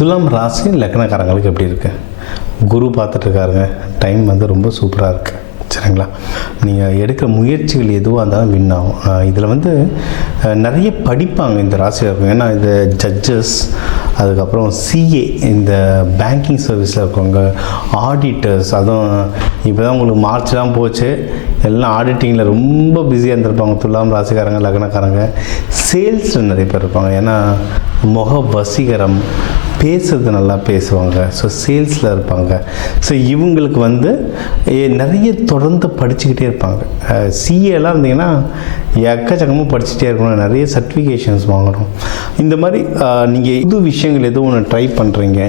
துலாம் ராசி லக்னக்காரங்களுக்கு எப்படி இருக்குது? குரு பார்த்துட்ருக்காருங்க. டைம் வந்து ரொம்ப சூப்பராக இருக்குது. சரிங்களா? நீங்கள் எடுக்கிற முயற்சிகள் எதுவாக இருந்தாலும் வின் ஆகும். இதில் வந்து நிறைய படிப்பாங்க இந்த ராசியில் இருக்கும். ஏன்னா இந்த ஜட்ஜஸ், அதுக்கப்புறம் சிஏ, இந்த பேங்கிங் சர்வீஸில் இருக்கவங்க, ஆடிட்டர்ஸ், அதுவும் இப்போ தான் உங்களுக்கு மார்ச்லாம் போச்சு, எல்லாம் ஆடிட்டிங்கில் ரொம்ப பிஸியாக இருந்திருப்பாங்க துலாம் ராசிக்காரங்க, லக்னக்காரங்க. சேல்ஸில் நிறைய பேர் இருப்பாங்க. ஏன்னா முக வசீகரம், பேசுறது நல்லா பேசுவாங்க. ஸோ சேல்ஸில் இருப்பாங்க. ஸோ இவங்களுக்கு வந்து நிறைய தொடர்ந்து படிச்சுக்கிட்டே இருப்பாங்க. சிஏலாம் இருந்தீங்கன்னா எக்கச்சக்கமாக படிச்சுட்டே இருக்கணும், நிறைய சர்டிஃபிகேஷன்ஸ் வாங்கணும். இந்த மாதிரி நீங்கள் புது விஷயங்கள் எதுவும் ஒன்று ட்ரை பண்ணுறீங்க,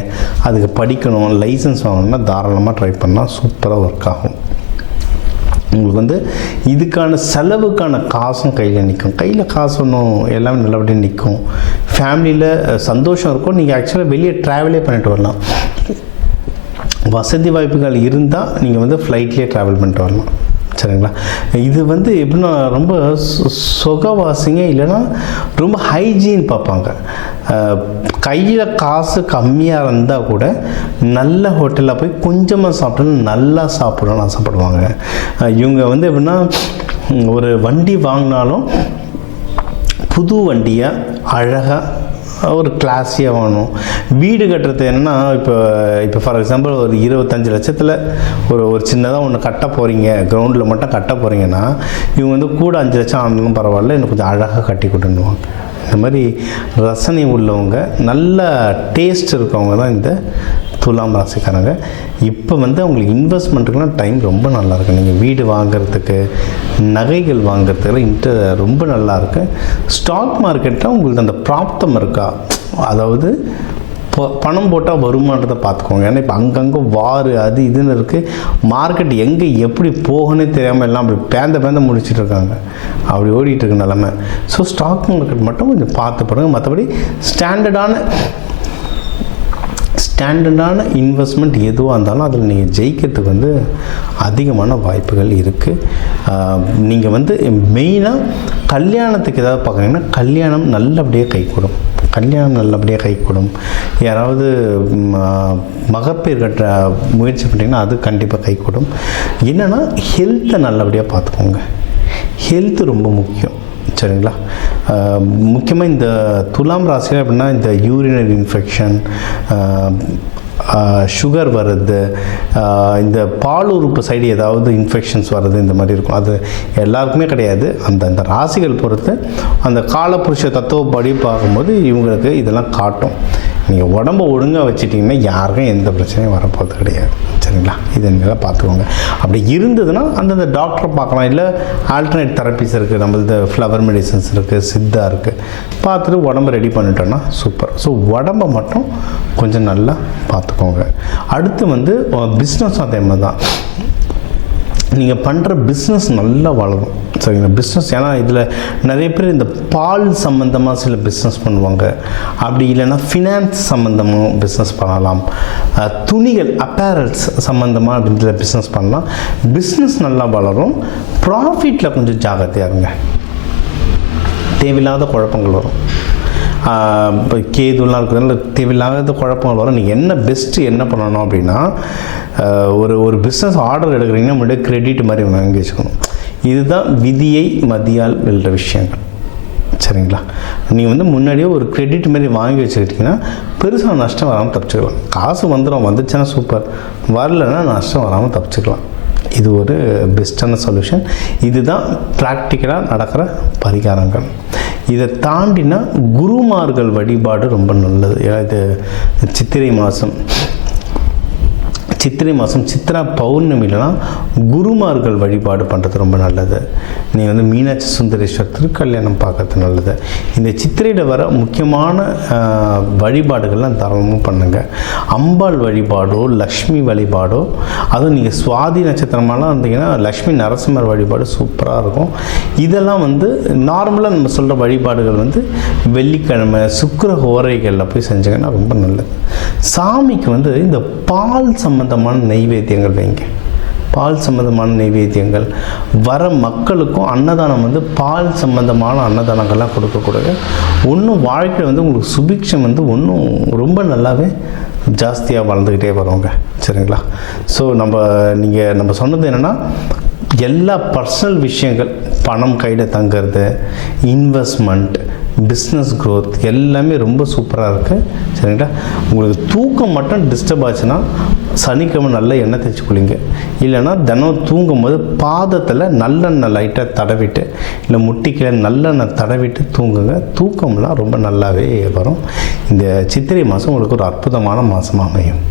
அதுக்கு படிக்கணும், லைசன்ஸ் வாங்கணும்னா தாராளமாக ட்ரை பண்ணால் சூப்பராக ஒர்க் ஆகும். உங்களுக்கு வந்து இதுக்கான செலவுக்கான காசும் கையில் நிற்கும். கையில் காசு ஒன்றும் எல்லாமே நல்லபடியாக நிற்கும். ஃபேமிலியில் சந்தோஷம் இருக்கும். நீங்கள் ஆக்சுவலாக வெளியே ட்ராவலே பண்ணிட்டு வரலாம். வசதி வாய்ப்புகள் இருந்தால் நீங்கள் வந்து ஃப்ளைட்லேயே ட்ராவல் பண்ணிட்டு வரலாம். சரிங்களா? இது வந்து எப்படின்னா ரொம்ப சொகவாசிங்க, இல்லைன்னா ரொம்ப ஹைஜீன் பார்ப்பாங்க. கையில் காசு கம்மியாக இருந்தால் கூட நல்ல ஹோட்டலில் போய் கொஞ்சமாக சாப்பிட்டோன்னு நல்லா சாப்பிடணும்னு ஆசைப்படுவாங்க. இவங்க வந்து எப்படின்னா ஒரு வண்டி வாங்கினாலும் புது வண்டியாக அழகாக ஒரு கிளாஸியாக வாங்கணும். வீடு கட்டுறது என்னென்னா இப்போ ஃபார் எக்ஸாம்பிள் ஒரு 25 லட்சத்தில் ஒரு சின்னதாக ஒன்று கட்ட போகிறீங்க, கிரவுண்டில் மட்டும் கட்ட போகிறீங்கன்னா இவங்க வந்து கூட 5 லட்சம் ஆனாலும் பரவாயில்ல, இன்னும் கொஞ்சம் அழகாக கட்டி கொடுத்துடுவாங்க. இந்த மாதிரி ரசனை உள்ளவங்க, நல்ல டேஸ்ட் இருக்கவங்க தான் இந்த துலாம் ராசிக்காரங்க. இப்போ வந்து அவங்களுக்கு இன்வெஸ்ட்மெண்ட்டுக்கெலாம் டைம் ரொம்ப நல்லாயிருக்கு. நீங்கள் வீடு வாங்கிறதுக்கு, நகைகள் வாங்கிறதுக்கு ரொம்ப நல்லாயிருக்கு. ஸ்டாக் மார்க்கெட்டில் உங்களுக்கு அந்த பிராப்தம் இருக்கா, அதாவது பணம் போட்டால் வருமானத்தை பார்த்துக்கோங்க. ஏன்னா இப்போ அங்கங்கே வார் அது இதுன்னு இருக்குது. மார்க்கெட் எங்கே எப்படி போகணுன்னே தெரியாமல் எல்லாம் அப்படி பேந்த முடிச்சுட்டு இருக்காங்க. அப்படி ஓடிட்டு இருக்கு நிலமை. ஸோ ஸ்டாக் மார்க்கெட் மட்டும் கொஞ்சம் பார்த்து பாருங்கள். மற்றபடி ஸ்டாண்டர்டான இன்வெஸ்ட்மெண்ட் எதுவாக இருந்தாலும் அதில் நீங்கள் ஜெயிக்கிறதுக்கு வந்து அதிகமான வாய்ப்புகள் இருக்குது. நீங்கள் வந்து மெயினாக கல்யாணத்துக்கு ஏதாவது பார்க்குறீங்கன்னா கல்யாணம் நல்லபடியாக கைகூடும். யாராவது மகப்பேறு கட்ட முயற்சி பண்ணிங்கன்னா அது கண்டிப்பாக கைகூடும். என்னென்னா ஹெல்த்தை நல்லபடியாக பார்த்துக்கோங்க. ஹெல்த்து ரொம்ப முக்கியம். சரிங்களா? முக்கியமாக இந்த துலாம் ராசியில் அப்படின்னா இந்த யூரினரி இன்ஃபெக்ஷன், சுகர் வர்றது, இந்த பால் உறுப்பு சைடு ஏதாவது இன்ஃபெக்ஷன்ஸ் வர்றது, இந்த மாதிரி இருக்கும். அது எல்லாருக்குமே கிடையாது. அந்த ராசிகள் பொறுத்து அந்த காலபுருஷ தத்துவப்படி பார்க்கும்போது இவங்களுக்கு இதெல்லாம் காட்டும். நீங்கள் உடம்பை ஒழுங்காக வச்சுட்டிங்கன்னா யாருக்கும் எந்த பிரச்சனையும் வரப்போகிறது கிடையாது. சரிங்களா? இதை நீங்கள் பார்த்துக்கோங்க. அப்படி இருந்ததுன்னா அந்தந்த டாக்டரை பார்க்கலாம். இல்லை ஆல்டர்னேட் தெரப்பிஸ் இருக்குது, நம்மளது ஃப்ளவர் மெடிசன்ஸ் இருக்குது, சித்தா இருக்குது. பார்த்துட்டு உடம்பை ரெடி பண்ணிட்டோன்னா சூப்பர். ஸோ உடம்பை மட்டும் கொஞ்சம் நல்லா பார்த்துக்கோங்க. அடுத்து வந்து பிஸ்னஸ் அதே மாதிரி தான். நீங்கள் பண்ணுற பிஸ்னஸ் நல்லா வளரும். சரிங்களா? பிஸ்னஸ் ஏன்னா இதில் நிறைய பேர் இந்த பால் சம்மந்தமாக சில பிஸ்னஸ் பண்ணுவாங்க. அப்படி இல்லைன்னா ஃபினான்ஸ் சம்மந்தமாக பிஸ்னஸ் பண்ணலாம். துணிகள், அப்பேரல்ஸ் சம்மந்தமாக அப்படின்ற பிஸ்னஸ் பண்ணலாம். பிஸ்னஸ் நல்லா வளரும். ப்ராஃபிட்டில் கொஞ்சம் ஜாகிரதையாக இருங்க. தேவையில்லாத குழப்பங்கள் வரும். இப்போ கேதுலாம் இருக்கிறதுனால தேவையில்லாத குழப்பங்கள் வரும். நீங்கள் என்ன பெஸ்ட்டு என்ன பண்ணணும் அப்படின்னா, ஒரு பிஸ்னஸ் ஆர்டர் எடுக்கிறீங்கன்னா முன்னாடியே கிரெடிட் மாதிரி வாங்கி வச்சுக்கணும். இதுதான் விதியை மதியால் வெல்ற விஷயங்கள். சரிங்களா? நீங்கள் வந்து முன்னாடியே ஒரு கிரெடிட் மாதிரி வாங்கி வச்சுக்கிட்டிங்கன்னா பெருசாக நஷ்டம் வராமல் தப்பிச்சுக்கலாம். காசு வந்துச்சுன்னா சூப்பர், வரலைன்னா நஷ்டம் வராமல் தப்பிச்சுக்கலாம். இது ஒரு பெஸ்ட்டான சொல்யூஷன். இதுதான் ப்ராக்டிக்கலாக நடக்கிற பரிகாரங்கள். இதை தாண்டினா குருமார்கள் வழிபாடு ரொம்ப நல்லது. ஏன்னா இது சித்திரை மாதம் சித்ரா பௌர்ணமிலாம் குருமார்கள் வழிபாடு பண்ணுறது ரொம்ப நல்லது. நீங்கள் வந்து மீனாட்சி சுந்தரேஸ்வர் திருக்கல்யாணம் பார்க்கறது நல்லது. இந்த சித்திரையில் வர முக்கியமான வழிபாடுகள்லாம் தாராளமாக பண்ணுங்கள். அம்பாள் வழிபாடோ, லக்ஷ்மி வழிபாடோ, அதுவும் நீங்கள் சுவாதி நட்சத்திரமாலாம் இருந்தீங்கன்னா லக்ஷ்மி நரசிம்மர் வழிபாடு சூப்பராக இருக்கும். இதெல்லாம் வந்து நார்மலாக நம்ம சொல்கிற வழிபாடுகள் வந்து வெள்ளிக்கிழமை சுக்கிர ஹோரைகளில் போய் செஞ்சிங்கன்னா ரொம்ப நல்லது. சாமிக்கு வந்து இந்த பால் சம்பந்தமான நெய்வேத்தியங்கள் வைங்க. பால் சம்மந்தமான நைவேத்தியங்கள், வர மக்களுக்கும் அன்னதானம் வந்து பால் சம்மந்தமான அன்னதானங்கள்லாம் கொடுக்கக்கூடாது. ஒன்றும் வாழ்க்கையில் வந்து உங்களுக்கு சுபிக்ஷம் வந்து ஒன்றும் ரொம்ப நல்லாவே ஜாஸ்தியாக வளர்ந்துக்கிட்டே வருவாங்க. சரிங்களா? ஸோ நம்ம சொன்னது என்னென்னா, எல்லா பர்சனல் விஷயங்கள், பணம் கையில் தங்கிறது, இன்வெஸ்ட்மெண்ட், பிஸ்னஸ் க்ரோத் எல்லாமே ரொம்ப சூப்பராக இருக்குது. சரிங்களா? உங்களுக்கு தூக்கம் மட்டும் டிஸ்டர்ப் ஆச்சுன்னா சனிக்கிழமை நல்லா எண்ணெய் தேய்ச்சி குளிங்க. இல்லைன்னா தினம் தூங்கும் போது பாதத்தில் நல்லெண்ணெய் லைட்டாக தடவிட்டு, இல்லை முட்டிக்கீழே நல்லெண்ணெய் தடவிட்டு தூங்குங்க. தூக்கம்லாம் ரொம்ப நல்லாவே வரும். இந்த சித்திரை மாதம் உங்களுக்கு ஒரு அற்புதமான மாதமாக அமையும்.